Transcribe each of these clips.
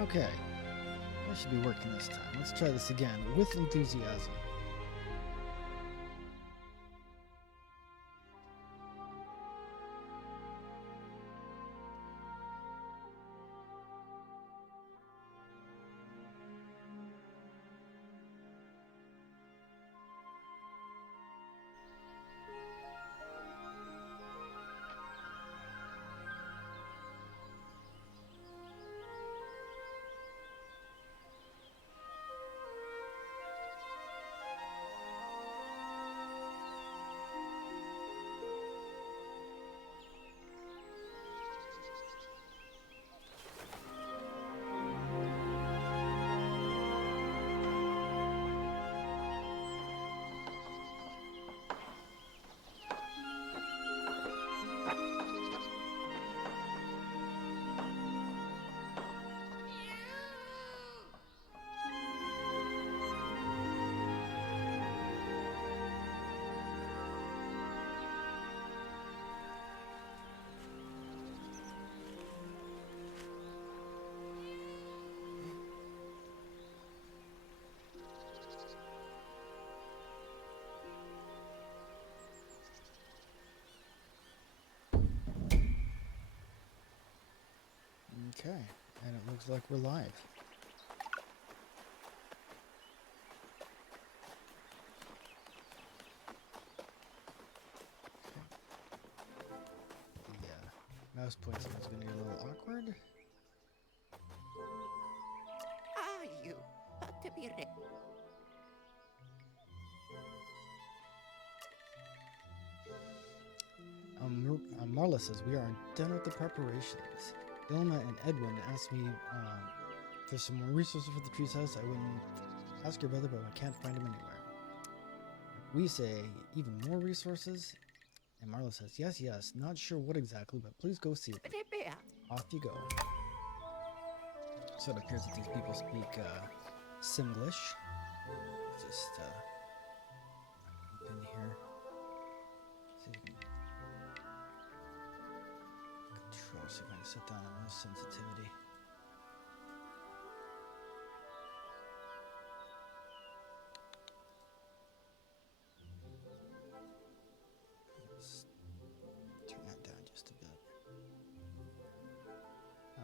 Okay. I should be working this time. Let's try this again with enthusiasm. Okay, and it looks like we're live. The mouse pointing is going to be a little awkward. Are you? But to be Marla says we are done with the preparations. Ilma and Edwin asked me for some more resources for the tree's house. I wouldn't ask your brother, but I can't find him anywhere. We say even more resources, and Marla says yes, yes. Not sure what exactly, but please go see them. Off you go. So it appears that these people speak Simglish. Just in here. See if we can control, see if I can set down on mouse sensitivity. Let's turn that down just a bit.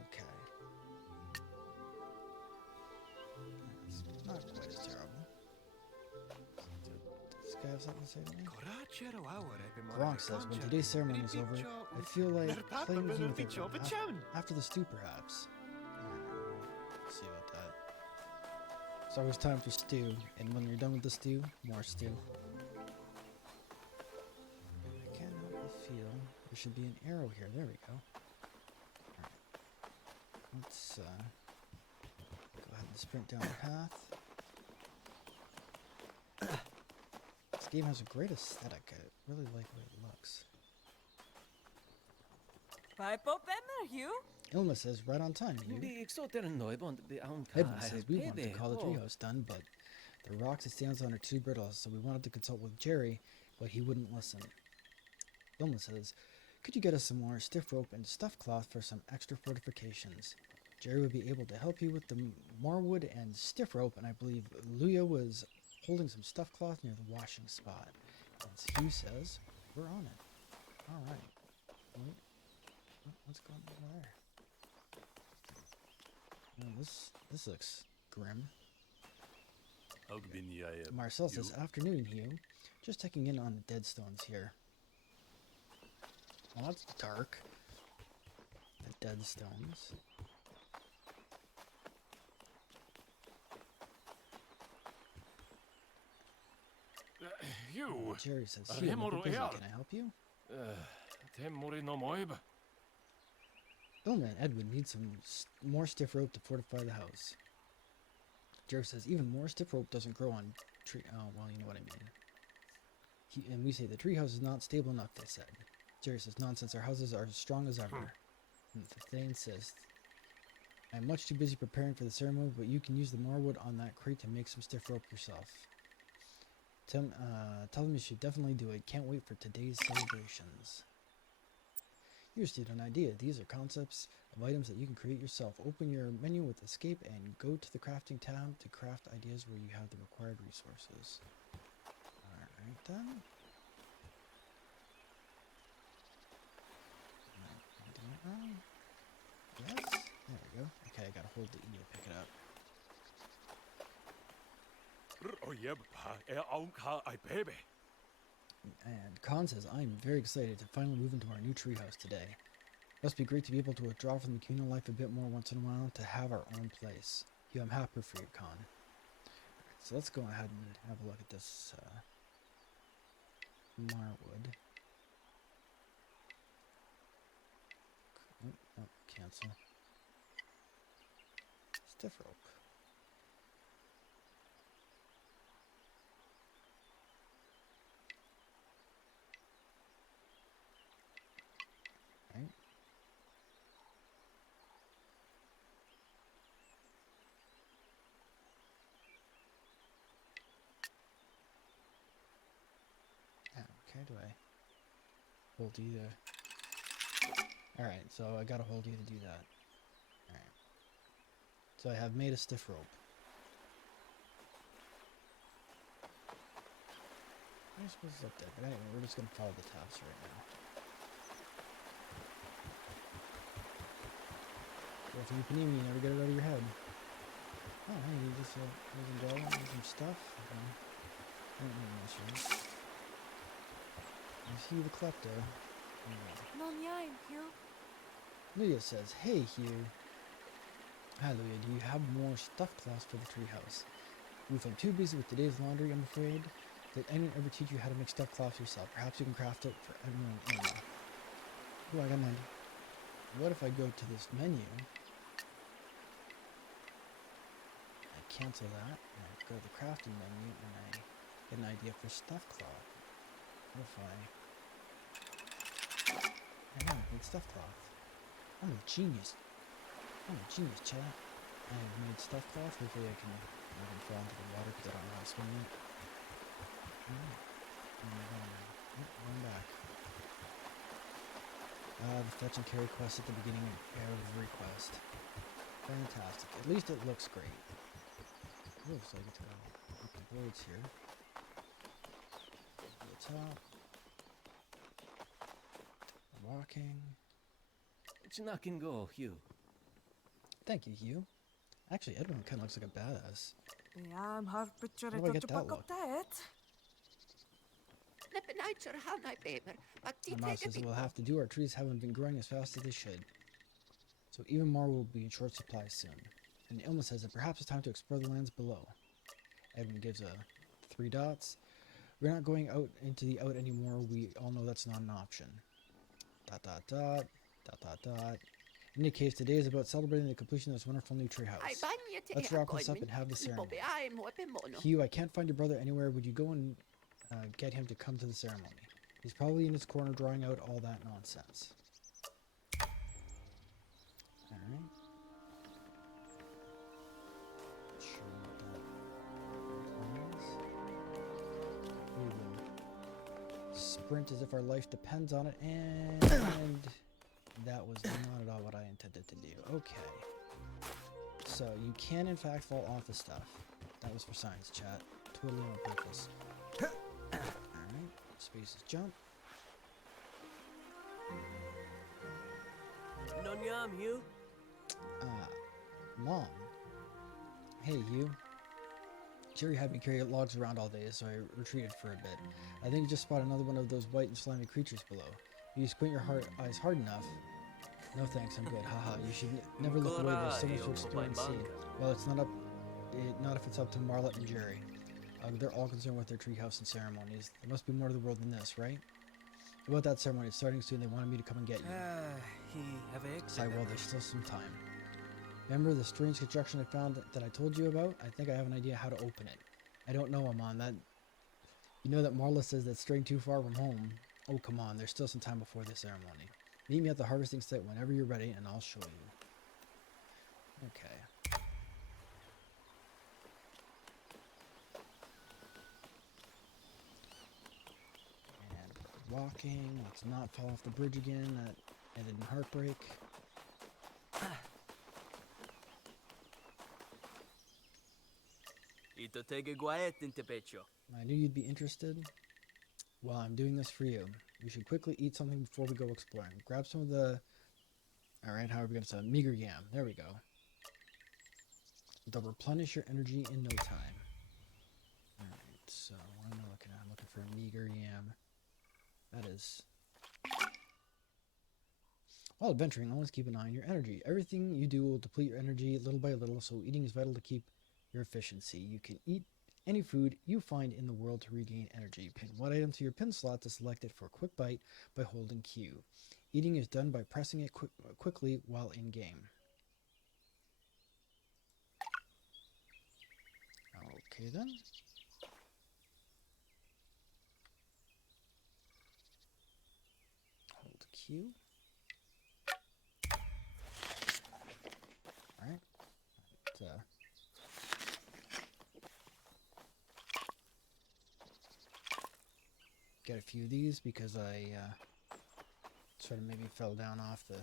Okay. That's not quite as terrible. Does this guy have something to say to me? Gronk says, when today's ceremony is over, I feel like playing the game with everyone. After the stew, perhaps. Let's see about that. It's always time for stew, and when you're done with the stew, more stew. I can't help but feel there should be an arrow here. There we go. Alright. Let's go ahead and sprint down the path. This game has a great aesthetic. I really like the way it looks. Ilma says, right on time, you. Edwin says, we wanted to call the treehouse done, but the rocks it stands on are too brittle, so we wanted to consult with Jerry, but he wouldn't listen. Ilma says, could you get us some more stiff rope and stuffed cloth for some extra fortifications? Jerry would be able to help you with the marwood and stiff rope, and I believe Luya was holding some stuffed cloth near the washing spot. And Hugh says, we're on it. Alright. What's going on there? This looks grim. Marcel says, afternoon, Hugh. Just checking in on the dead stones here. Well, that's dark. The dead stones. Jerry says, Hugh, can I help you? Ilma and Edwin need some more stiff rope to fortify the house. Jerry says, even more stiff rope doesn't grow on tree. Oh, well, you know what I mean. And we say the treehouse is not stable enough, they said. Jerry says, nonsense, our houses are as strong as ever. If they insist. I'm much too busy preparing for the ceremony, but you can use the marwood on that crate to make some stiff rope yourself. Tell them you should definitely do it. Can't wait for today's celebrations. You received an idea. These are concepts of items that you can create yourself. Open your menu with escape and go to the crafting tab to craft ideas where you have the required resources. Alright then. Am I doing it wrong? Yes? There we go. Okay, I gotta hold the E to pick it up. And Khan says, I'm very excited to finally move into our new treehouse today. Must be great to be able to withdraw from the communal life a bit more once in a while, to have our own place. Yeah, I'm happy for you, Khan. Right, so let's go ahead and have a look at this Marwood. Oh, cancel. Stiff rope. Right. Okay, do I hold E to... Alright, so I gotta hold E to do that. Alright. So I have made a stiff rope. I suppose it's up there, but anyway, we're just gonna follow the tabs right now. Well, if you can even, you never get it out of your head. Oh, hey, you just there's a go, there's some stuff. Okay. I don't know this right. Is he the klepto? Luya says, hey Hugh. Hi Luya, do you have more stuffed cloths for the treehouse? Ruth, I'm too busy with today's laundry, I'm afraid. Did anyone ever teach you how to make stuffed cloths yourself? Perhaps you can craft it for everyone in the area. Oh, I got an idea. What if I go to this menu? I cancel that, and I go to the crafting menu, and I get an idea for stuffed cloth. What if I know, I made stuffed cloth. I'm a genius. I'm a genius, Chad. I have made stuffed cloth. Hopefully I can fall into the water because I don't know how to swim yet. Going back. The fetch and carry quest at the beginning of every quest. Fantastic. At least it looks great. Oh, so I get to go up the boards here. To the top. Walking. Knock and go, Hugh. Thank you, Hugh. Actually, Edwin kind of looks like a badass. Ja, maar picture How do I get that look? My mom says we'll have to do. Our trees haven't been growing as fast as they should. So even more will be in short supply soon. And Ilma says that perhaps it's time to explore the lands below. Edwin gives a 3 dots. We're not going out into the out anymore. We all know that's not an option. ... In any case, today is about celebrating the completion of this wonderful new treehouse. Let's wrap this up and have the ceremony. Hugh, I can't find your brother anywhere. Would you go and get him to come to the ceremony? He's probably in his corner drawing out all that nonsense. Alright. Sure what that is. We will sprint as if our life depends on it, and that was not at all what I intended to do. Okay. So, you can in fact fall off the stuff. That was for science, chat. Totally on purpose. Alright. Spaces jump. Nonyam, Hugh? Mom. Hey, Hugh. Jerry had me carry logs around all day, so I retreated for a bit. I think you just spotted another one of those white and slimy creatures below. If you squint your eyes hard enough... No thanks, I'm good. Haha, you should never look away. There's so much to explore and see. Well, it's not if it's up to Marlette and Jerry. They're all concerned with their treehouse and ceremonies. There must be more to the world than this, right? About that ceremony, it's starting soon. They wanted me to come and get you. Sigh, well, there's still some time. Remember the strange construction I found that I told you about? I think I have an idea how to open it. I don't know, Amon. That you know that Marla says that's straying too far from home. Oh, come on. There's still some time before the ceremony. Meet me at the harvesting site whenever you're ready, and I'll show you. Okay. And walking. Let's not fall off the bridge again. That Ended in heartbreak. Ito tege guayet inte pecho. I knew you'd be interested. Well, I'm doing this for you. We should quickly eat something before we go exploring. Grab some of the... Alright, how are we going to say meager yam? There we go. They'll replenish your energy in no time. Alright, so what am I looking at? I'm looking for a meager yam. That is... While adventuring, always keep an eye on your energy. Everything you do will deplete your energy little by little, so eating is vital to keep your efficiency. You can eat any food you find in the world to regain energy. Pin one item to your pin slot to select it for a quick bite by holding Q. Eating is done by pressing it quickly while in game. Okay then. Hold Q. Alright. Get a few of these because I sort of maybe fell down off the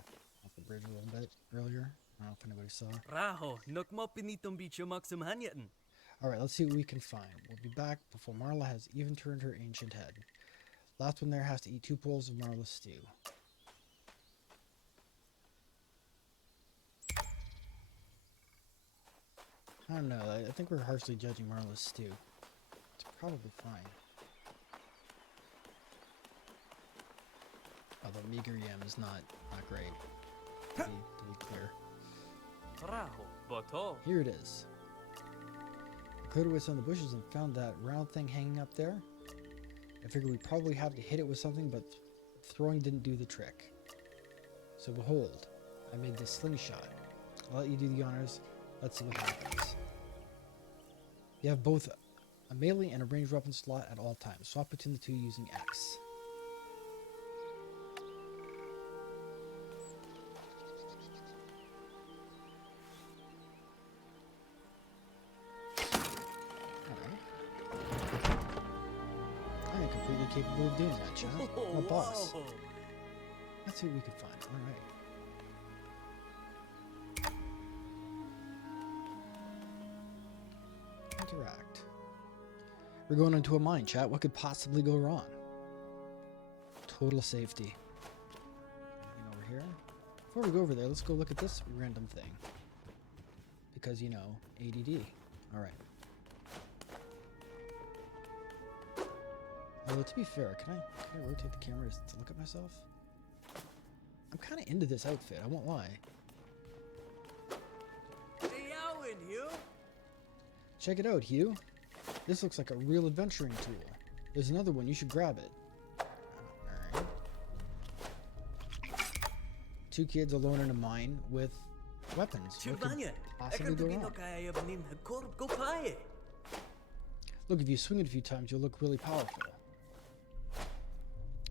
bridge a little bit earlier. I don't know if anybody saw. Raho, nok mo pinitong bicho maksum hanyatan. Alright, let's see what we can find. We'll be back before Marla has even turned her ancient head. Last one there has to eat 2 bowls of Marla's stew. I don't know, I think we're harshly judging Marla's stew. It's probably fine. Although meager yam is not great. To be clear. Raho, boto. Here it is. I cleared away some of the bushes and found that round thing hanging up there. I figured we'd probably have to hit it with something, but throwing didn't do the trick. So behold, I made this slingshot. I'll let you do the honors. Let's see what happens. You have both a melee and a ranged weapon slot at all times. Swap between the two using X. Capable of doing that, Chad. I'm a boss. Let's see what we can find. Alright. Interact. We're going into a mine, chat. What could possibly go wrong? Total safety. Anything over here? Before we go over there, let's go look at this random thing. Because, you know, ADD. Alright. Although, to be fair, can I rotate the camera to look at myself? I'm kind of into this outfit, I won't lie. Check it out, Hugh. This looks like a real adventuring tool. There's another one, you should grab it. Alright. 2 kids alone in a mine with weapons. What could possibly go wrong? Look, if you swing it a few times, you'll look really powerful.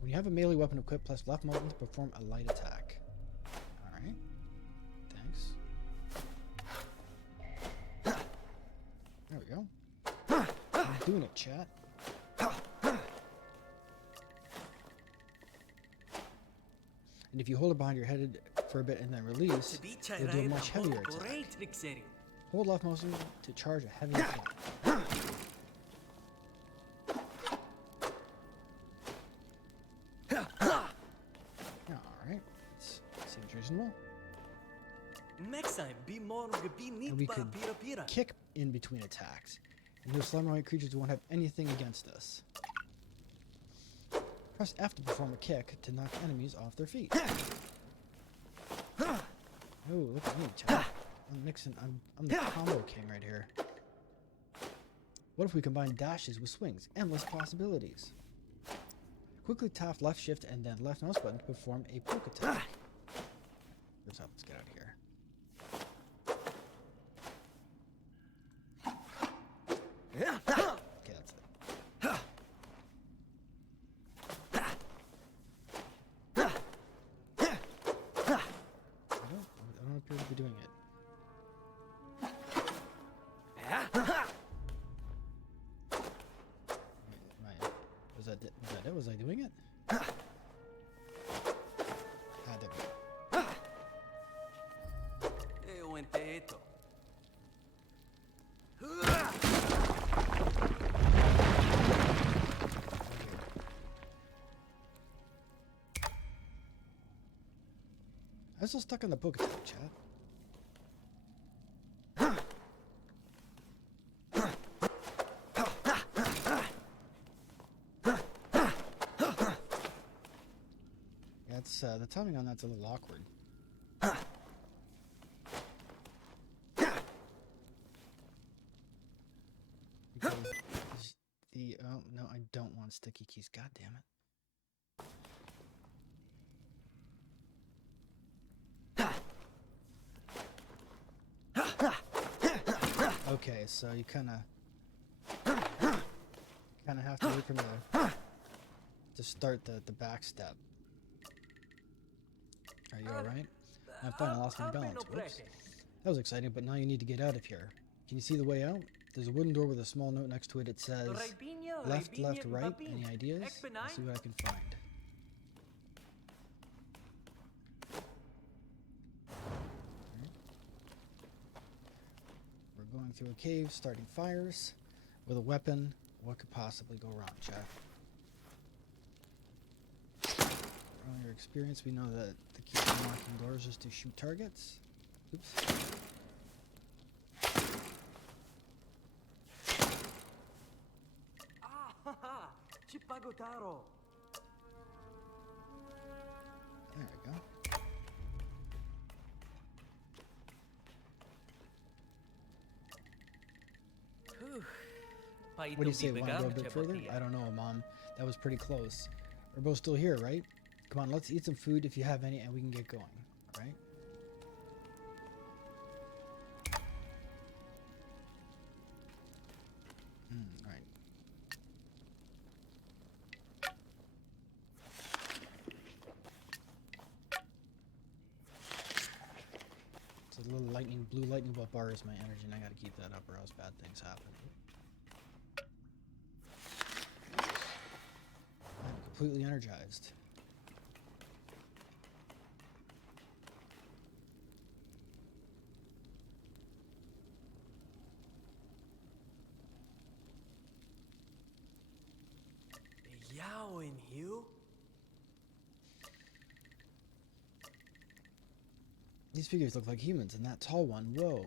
When you have a melee weapon equipped, press left button to perform a light attack. Alright. Thanks. There we go. I'm doing it, chat. And if you hold it behind your head for a bit and then release, it'll do a much heavier attack. Hold left mouse to charge a heavy attack. Reasonable. And we could kick in between attacks, and those slimy creatures won't have anything against us. Press F to perform a kick to knock enemies off their feet. Oh, look at me, Chad. I'm mixing. I'm the combo king right here. What if we combine dashes with swings? Endless possibilities. Quickly tap left shift and then left mouse button to perform a poke attack. Let's get out of here. Okay, that's it. I don't appear to be doing it. Was that it? Was I doing it? Ah, there we go. Tepecho. I'm still stuck on the Pokemon chat. Yeah, it's the timing on that's a little awkward. Because oh no, I don't want sticky keys. God damn it. Okay, so you kind of have to wait for me to start the back step. Are you all right? I'm fine. I lost my balance. Whoops. That was exciting, but now you need to get out of here. Can you see the way out? There's a wooden door with a small note next to it. It says left, left, right. Any ideas? I'll see what I can find. We're going through a cave, starting fires. With a weapon, what could possibly go wrong, Jeff? From your experience, we know that the key to unlocking doors is to shoot targets. Oops. Chipagotaro. There we go. What do you say? Want to go a bit further? I don't know, Mom. That was pretty close. We're both still here, right? Come on, let's eat some food if you have any, and we can get going. All right? Right. It's a little lightning, blue lightning bolt bar is my energy, and I gotta keep that up or else bad things happen. I'm completely energized. Yao in Hugh? These figures look like humans, and that tall one, whoa.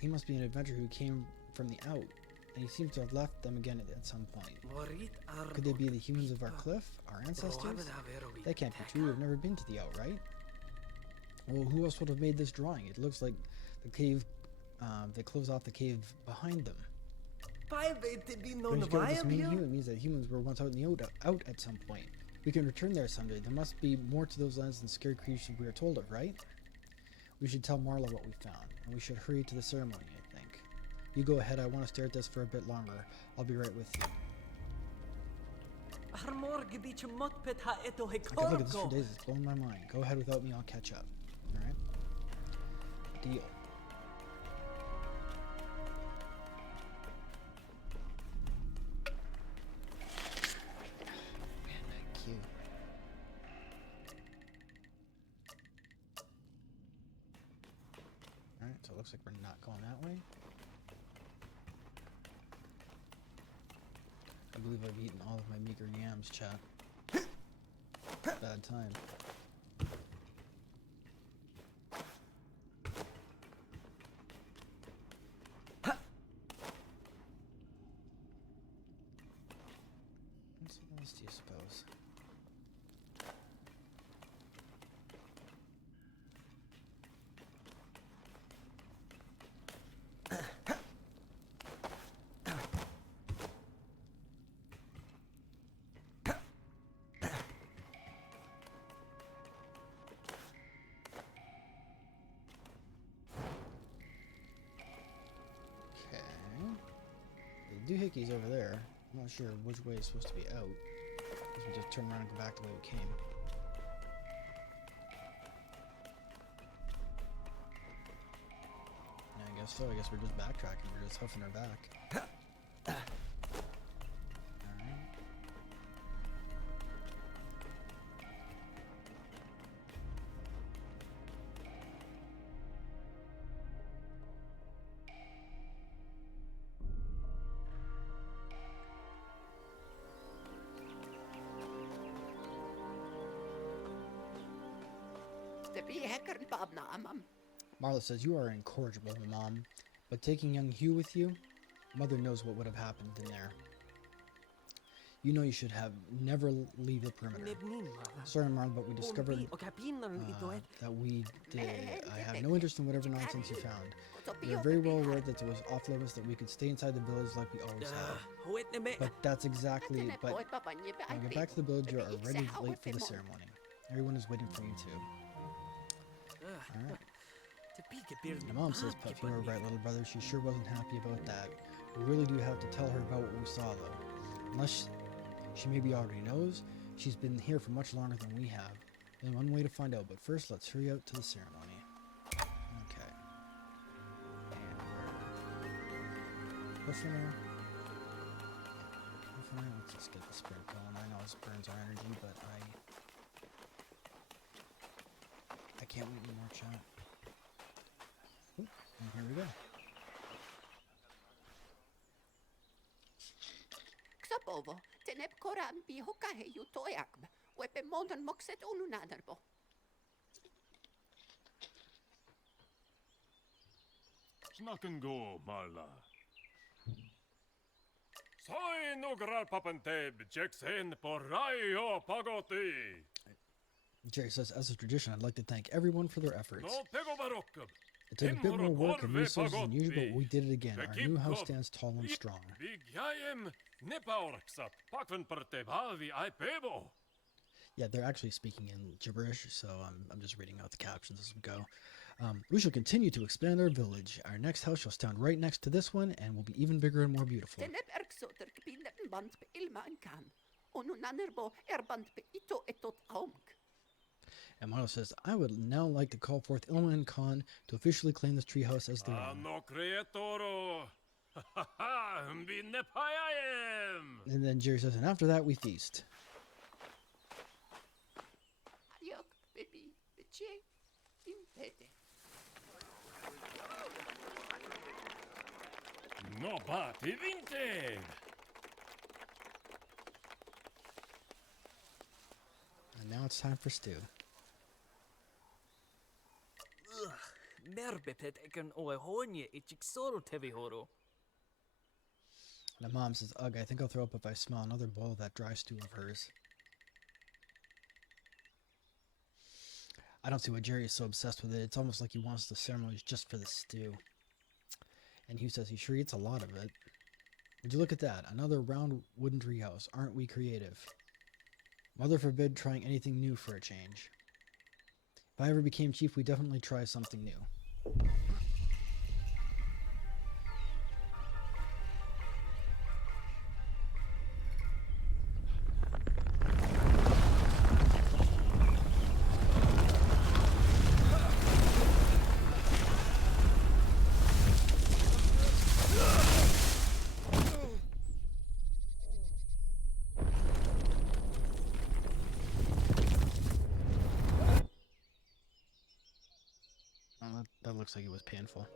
He must be an adventurer who came from the out, and he seems to have left them again at some point. Could they be the humans of our cliff, our ancestors? That can't be true, we've never been to the out, right? Well, who else would have made this drawing? It looks like the cave, they close off the cave behind them. Don't you get what this means? It means that humans were once out in the out at some point. We can return there someday. There must be more to those lands than scary creatures we are told of, right? We should tell Marla what we found, and we should hurry to the ceremony, I think. You go ahead, I want to stare at this for a bit longer. I'll be right with you. I could look at this for days, it's blowing my mind. Go ahead without me, I'll catch up. Alright? Deal. Man, that cute. Alright, so it looks like we're not going that way. I believe I've eaten all of my meager yams, chat. Bad time. What else do you suppose? The doohickeys over there. I'm not sure which way is supposed to be out. Because we just turn around and go back the way we came. Yeah, I guess so. I guess we're just backtracking. We're just huffing her back. Marla says, you are incorrigible, Mom. But taking young Hugh with you, Mother knows what would have happened in there. You know you should have never leave the perimeter. Sorry, Marla, but we discovered that we did. I have no interest in whatever nonsense you found. We are very well aware that it was off limits that we could stay inside the village like we always have. But that's exactly it. But when we get back to the village, you are already late for the ceremony. Everyone is waiting for you too. Alright. My mom says, "Puff, you were right, little brother. She sure wasn't happy about that. We really do have to tell her about what we saw, though. Unless she maybe already knows, she's been here for much longer than we have. Only one way to find out, but first let's hurry out to the ceremony." Okay. And we're... Let's just get the spirit going. I know this burns our energy, but I can't wait any more chat. Ooh, and here we go. Xabovo, tenep koram bi hokahe yu toyakb, wepe modern moxet ununaderbo. Snakken go, Marla. Soy nogral papanteb, jexen poraio pagoti. Jerry says, as a tradition, I'd like to thank everyone for their efforts. No pego barokab. It took a bit more work and resources than usual, but we did it again. Our new house stands tall and strong. Yeah, they're actually speaking in gibberish, so I'm just reading out the captions as we go. We shall continue to expand our village. Our next house shall stand right next to this one and will be even bigger and more beautiful. And Milo says, I would now like to call forth Ilma and Khan to officially claim this treehouse as their own. And then Jerry says, and after that we feast. No bati vinted. And now it's time for stew. And the mom says, ugh, I think I'll throw up if I smell another bowl of that dry stew of hers. I don't see why Jerry is so obsessed with it. It's almost like he wants the ceremonies just for the stew. And Hugh says he sure eats a lot of it. Would you look at that? Another round wooden treehouse. Aren't we creative? Mother forbid trying anything new for a change. If I ever became chief, we'd definitely try something new. That looks like it was painful.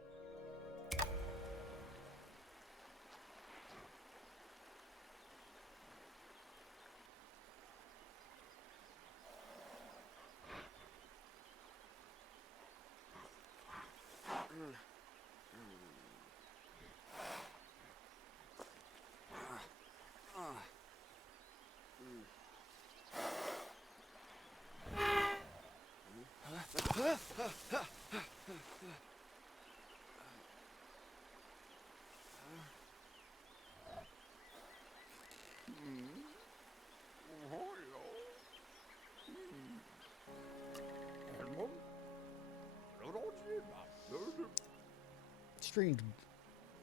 Strange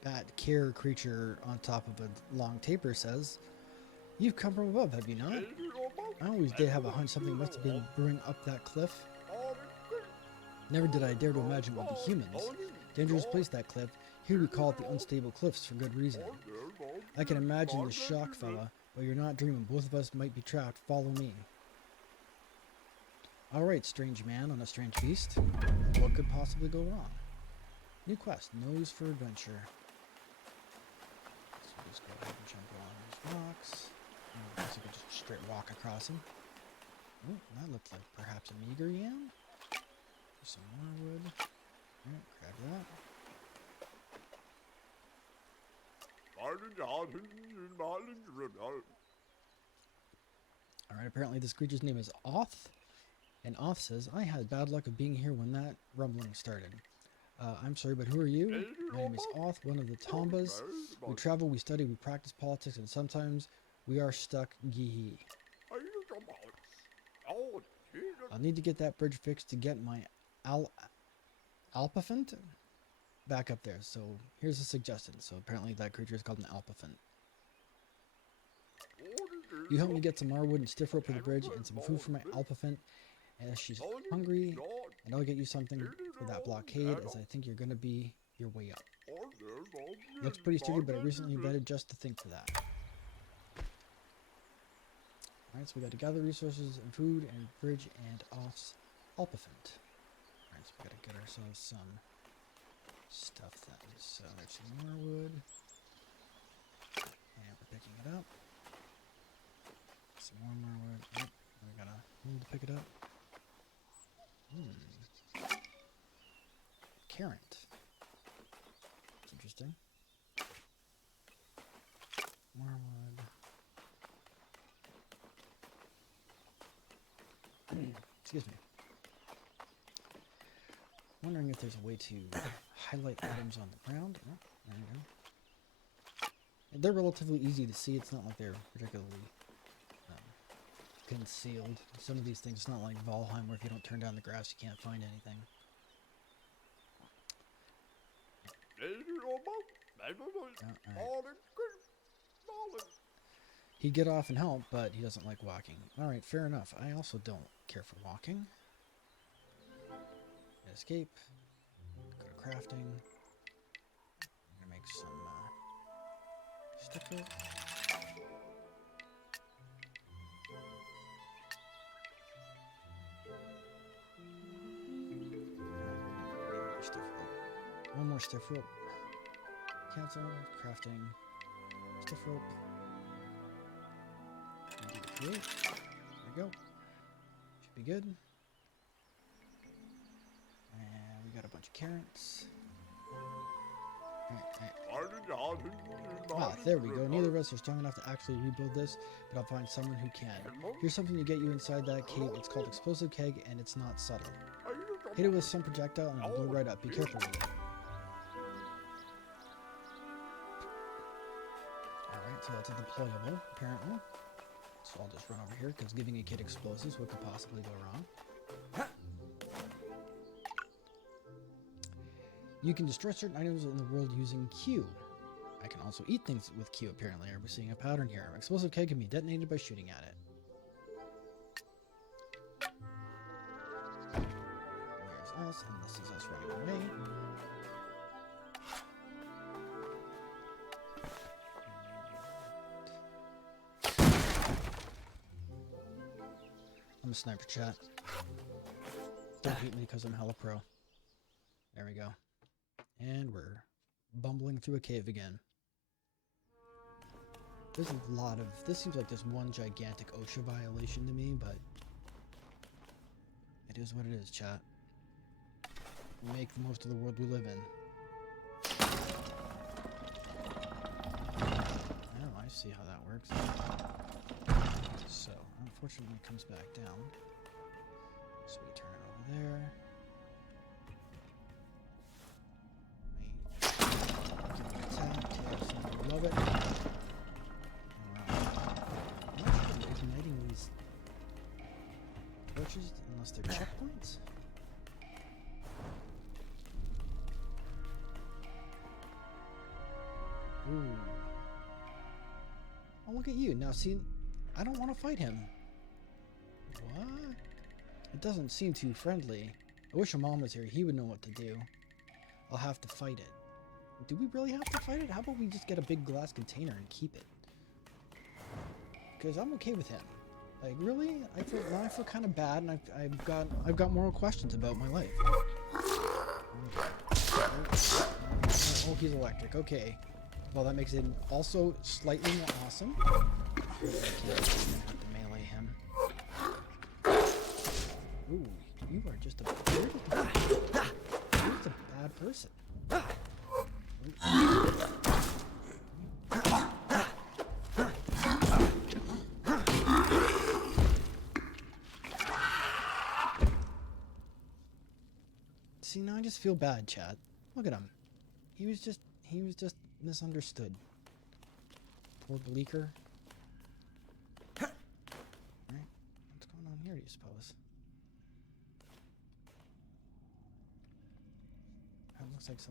bat care creature on top of a long taper says, "You've come from above, have you not? I always did have a hunch something must have been brewing up that cliff. Never did I dare to imagine it would be humans. Dangerous place, that cliff. Here we call it the unstable cliffs for good reason. I can imagine the shock, fella, but you're not dreaming. Both of us might be trapped. Follow me." Alright, strange man on a strange beast. What could possibly go wrong? New quest, nose for adventure. So we'll just go ahead and jump along these rocks. I guess I could just straight walk across them. Ooh, that looked like perhaps a meager yam. Some more wood. Alright, grab that. Alright, apparently this creature's name is Oth. And Oth says, I had bad luck of being here when that rumbling started. I'm sorry, but who are you? My name is Oth, one of the Tombas. We travel, we study, we practice politics, and sometimes we are stuck Gihi. I'll need to get that bridge fixed to get my Alpafant back up there. So here's a suggestion. So apparently that creature is called an Alpafant. You help me get some more wood and stiff rope for the bridge and some food for my Alpafant as she's hungry, and I'll get you something for that blockade as I think you're going to be your way up. Looks pretty sturdy, but I recently invented just to think for that. Alright, so we got to gather resources and food and bridge and Off's Alpafant. Alright, so we got to get ourselves some stuff then. So there's some more wood. And we're picking it up. Some more wood. Oh, we gotta need to pick it up. Carrot. That's interesting. More wood. Excuse me. Wondering if there's a way to highlight items on the ground. Oh, there you go. They're relatively easy to see. It's not like they're particularly concealed. Some of these things, it's not like Valheim where if you don't turn down the grass you can't find anything. Right. He'd get off and help, but he doesn't like walking. Alright, fair enough. I also don't care for walking. Escape. Go to crafting. I'm gonna make some stickers. One more stiff rope. Cancel. Crafting. Stiff rope. Create. There we go. Should be good. And we got a bunch of carrots. Ah, there we go. Neither of us are strong enough to actually rebuild this, but I'll find someone who can. Here's something to get you inside that cave. It's called Explosive Keg, and it's not subtle. Hit it with some projectile and it'll blow right up. Be careful with it. Alright, so that's a deployable, apparently. So I'll just run over here, because giving a kid explosives, what could possibly go wrong? You can destroy certain items in the world using Q. I can also eat things with Q, apparently. Are we seeing a pattern here? Explosive keg can be detonated by shooting at it. There's us, and this is us running away. I'm a sniper, chat. Don't hate me because I'm hella pro. There we go. And we're bumbling through a cave again. There's a lot of... This seems like this one gigantic OSHA violation to me, but... It is what it is, chat. We make the most of the world we live in. Oh, I see how that works. So, unfortunately it comes back down. So we turn it over there. Love it. I'm not sure if igniting these torches unless they're checkpoints. Ooh. Oh, look at you. Now, see, I don't want to fight him. What? It doesn't seem too friendly. I wish your mom was here. He would know what to do. I'll have to fight it. Do we really have to fight it? How about we just get a big glass container and keep it? Because I'm okay with him. Like, really? I feel kind of bad, and I've got moral questions about my life. Oh, he's electric. Okay. Well, that makes it also slightly more awesome. Okay, I'm gonna have to melee him. Ooh, You are just a bad person. See, now I just feel bad, chat. Look at him. He was just misunderstood. Poor Bleeker. Alright. What's going on here, do you suppose? That looks like some